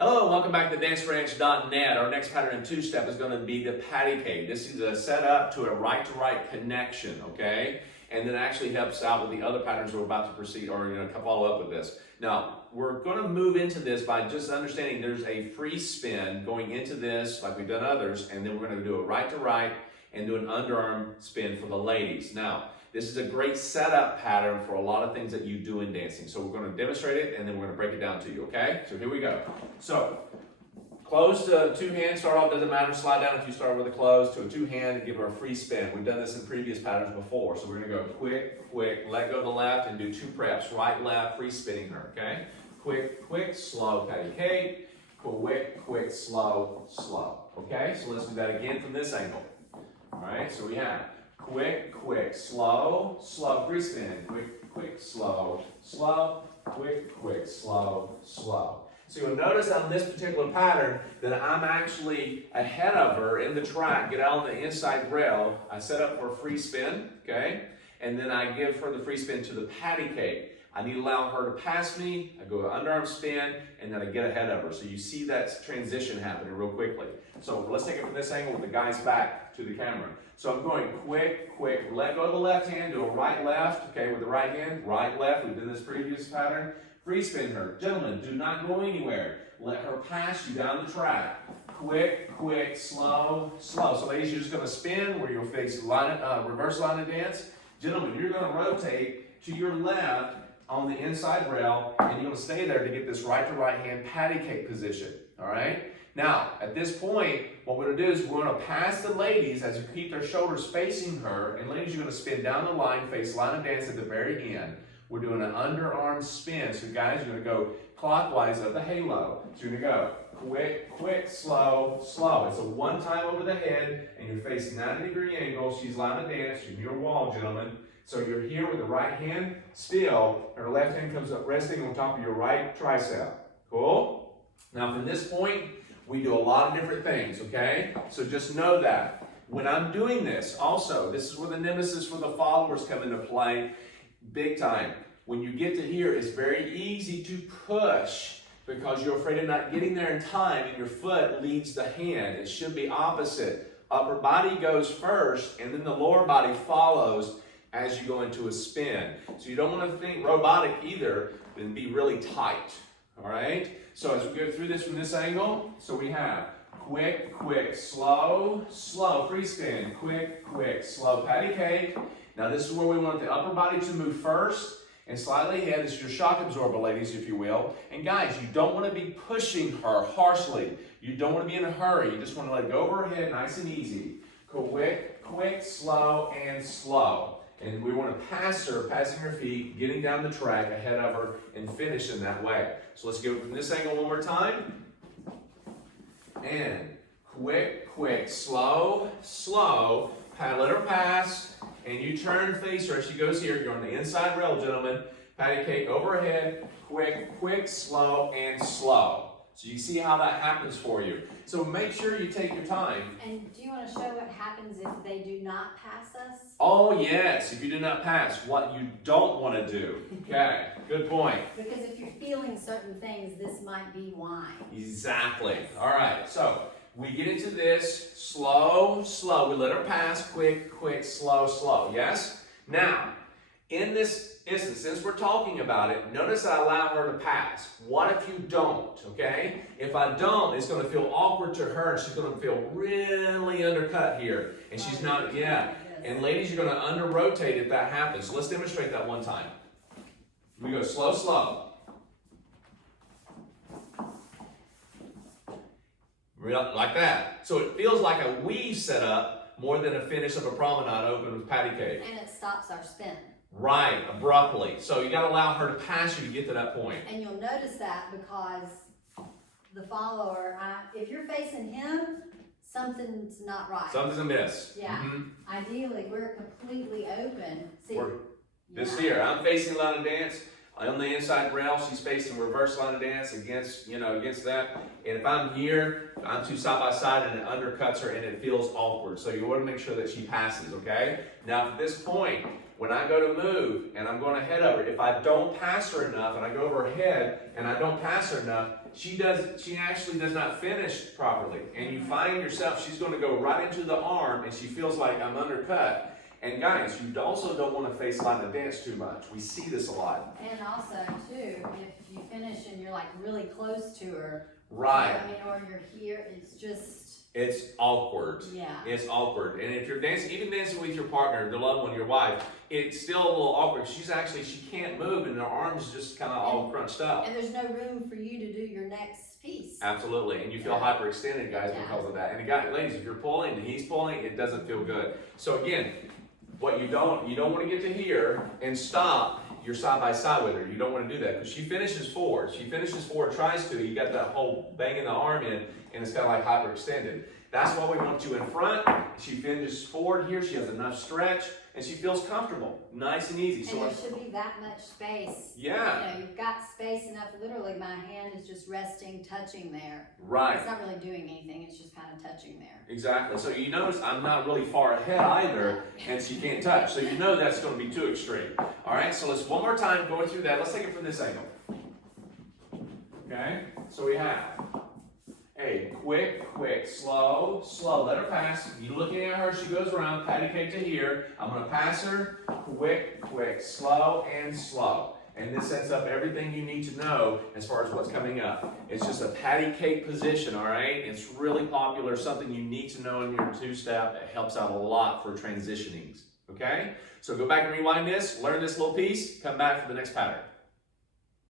Hello, welcome back to danceranch.net. Our next pattern in two-step is going to be the Patticake. This is a setup to a right-to-right connection, okay? And then it actually helps out with the other patterns we're about to proceed or follow up with this. Now, we're going to move into this by just understanding there's a free spin going into this like we've done others, and then we're going to do a right-to-right and do an underarm spin for the ladies. Now, this is a great setup pattern for a lot of things that you do in dancing. So we're going to demonstrate it and then we're going to break it down to you, okay? So here we go. So, close to two hands, start off, doesn't matter, slide down if you start with a close to a two hand and give her a free spin. We've done this in previous patterns before. So we're going to go quick, quick, let go of the left and do two preps, right, left, free spinning her, okay? Quick, quick, slow, Patticake. Quick, quick, slow, slow, okay? So let's do that again from this angle. All right, so we have quick, quick, slow, slow, free spin, quick, quick, slow, slow, quick, quick, slow, slow. So you'll notice on this particular pattern that I'm actually ahead of her in the track, get out on the inside rail, I set up for a free spin, okay? And then I give her the free spin to the Patticake. I need to allow her to pass me, I go underarm spin, and then I get ahead of her. So you see that transition happening real quickly. So let's take it from this angle with the guy's back to the camera. So I'm going quick, quick, let go of the left hand, do a right, left, okay, with the right hand, right, left, we've done this previous pattern. Free spin her. Gentlemen, do not go anywhere. Let her pass you down the track. Quick, quick, slow, slow. So ladies, you're just gonna spin where you'll face reverse line of dance. Gentlemen, you're gonna rotate to your left on the inside rail, and you're going to stay there to get this right to right hand Patticake position, all right? Now, at this point, what we're going to do is we're going to pass the ladies as you keep their shoulders facing her, and ladies, you're going to spin down the line, face line of dance at the very end. We're doing an underarm spin, so guys, you're going to go clockwise of the halo. So you're going to go quick, quick, slow, slow. It's a one time over the head, and you're facing 90-degree angle. She's line of dance, you're near wall, gentlemen. So you're here with the right hand still, and her left hand comes up resting on top of your right tricep. Cool? Now from this point, we do a lot of different things, okay? So just know that. When I'm doing this, also, this is where the nemesis for the followers come into play big time. When you get to here, it's very easy to push because you're afraid of not getting there in time and your foot leads the hand. It should be opposite. Upper body goes first and then the lower body follows as you go into a spin. So you don't want to think robotic either, then be really tight, all right? So as we go through this from this angle, so we have quick, quick, slow, slow, free spin, quick, quick, slow, Patticake. Now this is where we want the upper body to move first and slightly ahead. This is your shock absorber, ladies, if you will. And guys, you don't want to be pushing her harshly. You don't want to be in a hurry. You just want to let it go over her head nice and easy. Quick, quick, slow, and slow. And we want to pass her, passing her feet, getting down the track ahead of her, and finish in that way. So let's go from this angle one more time. And quick, quick, slow, slow. Let her pass, and you turn, face her as she goes here. You're on the inside rail, gentlemen. Patticake overhead, quick, quick, slow, and slow. So you see how that happens for you. So make sure you take your time. And do you want to show what happens if they do not pass us? Oh yes, if you do not pass, what you don't want to do. Okay, good point. Because if you're feeling certain things, this might be why. Exactly. All right, so we get into this slow, slow. We let her pass, quick, quick, slow, slow. Yes? Now, in this instance, since we're talking about it, notice I allow her to pass. What if you don't, okay? If I don't, it's going to feel awkward to her, and she's going to feel really undercut here. And she's not, yeah. And ladies, you're going to under-rotate if that happens. So let's demonstrate that one time. We go slow, slow. Like that. So it feels like a weave setup more than a finish of a promenade open with Patticake. And it stops our spin. Right, abruptly. So you got to allow her to pass you to get to that point. And you'll notice that because the follower, if you're facing him, something's not right. Something's amiss. Yeah. Ideally, we're completely open. See, this here, I'm facing line of dance. On the inside rail, she's facing reverse line of dance against that. And if I'm here, I'm two side by side and it undercuts her and it feels awkward. So you want to make sure that she passes, okay? Now at this point, when I go to move and I'm going ahead of her, if I don't pass her enough and I go over her head and I don't pass her enough, she actually does not finish properly. And you find yourself, she's going to go right into the arm and she feels like I'm undercut. And guys, you also don't want to face line of dance too much. We see this a lot. And also, too, if you finish and you're like really close to her. Right. I mean, or you're here, it's just. It's awkward. Yeah. It's awkward. And if you're dancing, even dancing with your partner, the loved one, your wife, it's still a little awkward. She can't move and her arms just kind of all crunched up. And there's no room for you to do your next piece. Absolutely. And you feel hyperextended, guys, because of that. And again, ladies, if you're pulling and he's pulling, it doesn't feel good. So again, what you don't want to get to here and stop. You're side by side with her. You don't want to do that because she finishes forward. Tries to. You got that whole banging the arm in, and it's kind of like hyperextended. That's why we want you in front. She finishes forward here. She has enough stretch, and she feels comfortable, nice and easy. And there should be that much space. Yeah. You know, you've got space enough. Literally, my hand is just resting, touching there. Right. It's not really doing anything. It's just kind of touching there. Exactly. So you notice I'm not really far ahead either, and she can't touch. So you know that's going to be too extreme. All right. So let's one more time go through that. Let's take it from this angle. Okay. So we have a quick, slow. Let her pass. You looking at her, she goes around, Patticake to here. I'm going to pass her, quick, slow, and slow. And this sets up everything you need to know as far as what's coming up. It's just a Patticake position, all right? It's really popular, something you need to know in your two-step. It helps out a lot for transitionings, okay? So go back and rewind this, learn this little piece, come back for the next pattern.